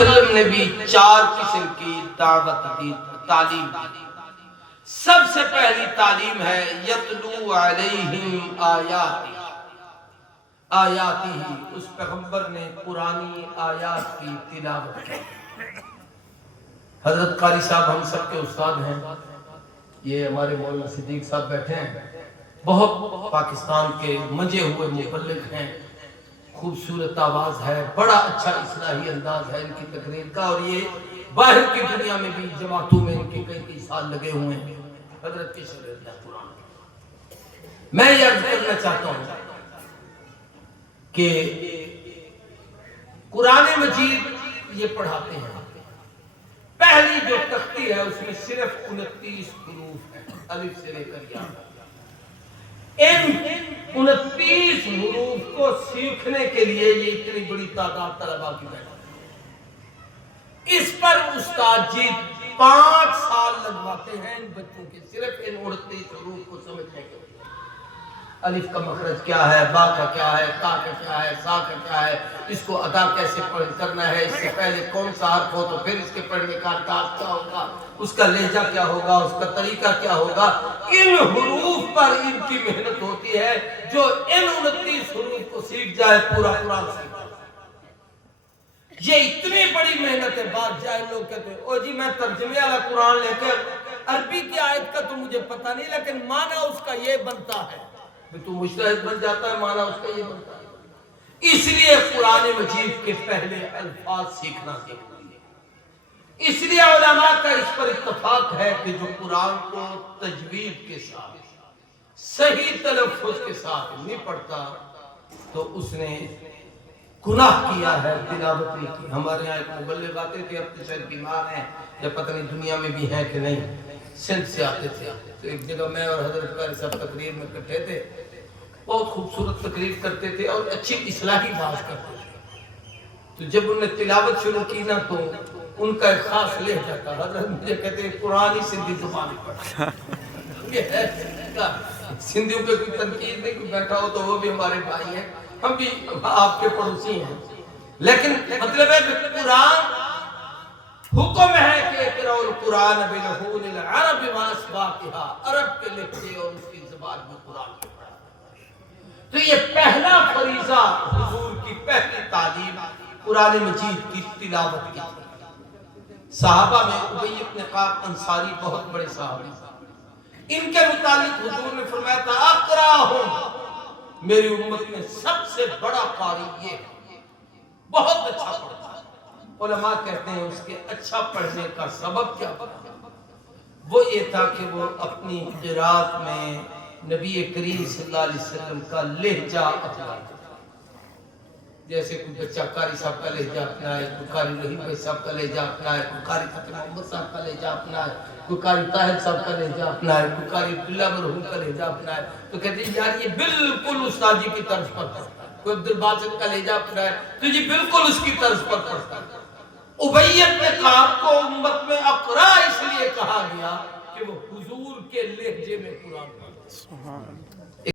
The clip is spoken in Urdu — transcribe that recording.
وسلم نے بھی 4 قسم کی دعوت دی، تعلیم دی۔ سب سے پہلی تعلیم ہے یتلو علیہم آیاتی، آیاتی، اس پیغمبر نے قرآنی آیات کی تلاوت کی۔ حضرت قاری صاحب ہم سب کے استاد ہیں، یہ ہمارے مولانا صدیق صاحب بیٹھے ہیں، بہت پاکستان کے منجے ہوئے مبلغ ہیں، خوبصورت آواز ہے، بڑا اچھا اصلاحی انداز ہے ان کی تقریر کا، اور یہ باہر کی دنیا میں بھی جماعتوں میں ان کے کئی سال لگے ہوئے ہیں حضرت کی شرح اللہ قرآن۔ میں یہ عرض کرنا چاہتا ہوں کہ قرآن مجید یہ پڑھاتے ہیں، پہلی جو تختی ہے اس میں صرف 29 حروف ہیں، الف سے لے کر یا۔ ان 29 حروف کو سیکھنے کے لیے یہ اتنی بڑی تعداد طلباء کی بیٹھتی ہے۔ اس پر استاد جی 5 سال لگواتے ہیں ان بچوں کے، صرف ان 29 حروف کو سمجھنے کے لیے۔ الف کا مخرج کیا ہے، با کا کیا ہے، تا کا کیا ہے، سا کا کیا ہے، اس کو ادا کیسے کرنا ہے، اس سے پہلے کون سا حرف ہو تو پھر اس کے پڑھنے کا انداز کیا ہوگا، اس کا لہجہ کیا ہوگا، اس کا طریقہ کیا ہوگا۔ ان حروف پر ان کی محنت ہوتی ہے، جو ان 29 حروف کو سیکھ جائے پورا قرآن سیکھ جائے۔ یہ اتنی بڑی محنت ہے۔ بعض جاہل لوگ کہتے ہیں او جی میں ترجمے والا قرآن لے کر عربی کی آیت کا تو مجھے پتہ نہیں، لیکن معنی اس کا یہ بنتا ہے، تو مجتہد بن جاتا ہے، معنی اس کا یہ بنتا ہے۔ اس لیے قرآن مجید کے پہلے الفاظ سیکھنا ضروری ہے۔ اس لیے علماء کا اس پر اتفاق ہے کہ جو قرآن کو تجوید کے ساتھ صحیح تلفظ کے ساتھ نہیں پڑھتا تو اس نے گناہ کیا ہے، تلاوت نہیں کی۔ ہمارے یہاں ایک مبلغ آتے تھے، اب تو شاید بیمار ہیں یا پتہ نہیں دنیا میں بھی ہیں کہ نہیں، سندھ سے آتے تھے۔ تو ایک جگہ میں اور حضرت قاری صاحب تقریر میں اکٹھے تھے، بہت خوبصورت تقریر کرتے تھے اور اچھی اصلاحی بات کرتے تھے۔ تو جب انہوں نے تلاوت شروع کی نا تو ان کا ایک خاص لہجہ تھا، حضرت مجھے کہتے ہیں قرآن ہی سندھی زبان پڑھا۔ سندھیوں پہ کوئی تنقید نہیں، کوئی بیٹھا ہو تو وہ بھی ہمارے بھائی ہیں، ہم بھی آپ کے پڑوسی ہیں، لیکن مطلب ہے کہ قرآن حکم ہے کہ اقرأوا القرآن بلحون العرب واسباقها، عرب کے لہجے اور اس کی زبان میں قرآن کو پڑھا۔ تو یہ پہلا فریضہ حضور کی پہلی تعلیم قرآن مجید کی تلاوت کی۔ صحابہ میں ابی بن کعب انصاری بہت بڑے صحابی، ان کے متعلق حضور نے فرمایا تھا اقراہم، میری امت میں سب سے بڑا قاری یہ ہے، بہت اچھا پڑھتا ہے۔ علماء کہتے ہیں اس کے اچھا پڑھنے کا سبب کیا تھا؟ وہ یہ تھا کہ وہ اپنی قرات میں نبی کریم صلی اللہ علیہ وسلم کا لہجہ اپنائے۔ جیسے کوئی بچہ قاری صاحب کا لہجہ اپنائے، کوئی قاری رحیم بھائی صاحب کا لہجہ اپنائے، کوئی قاری فتح محمد صاحب کا لہجہ اپنائے، کوئی قاری طاہر صاحب کا لہجہ اپنائے، کوئی قاری عبداللہ مرحوم کا لہجہ اپنائے، تو کہتے ہیں یار یہ بالکل استاد جی کی طرز پر پڑھتا ہے۔ کوئی عبدالباسط کا لہجہ اپنائے تو یہ بالکل اس کی طرز پر پڑھتا ہے۔ ابی بن کعب کو امت میں اقرا اس لیے کہا گیا کہ وہ حضور کے لہجے میں قرآن پڑھتا ہے۔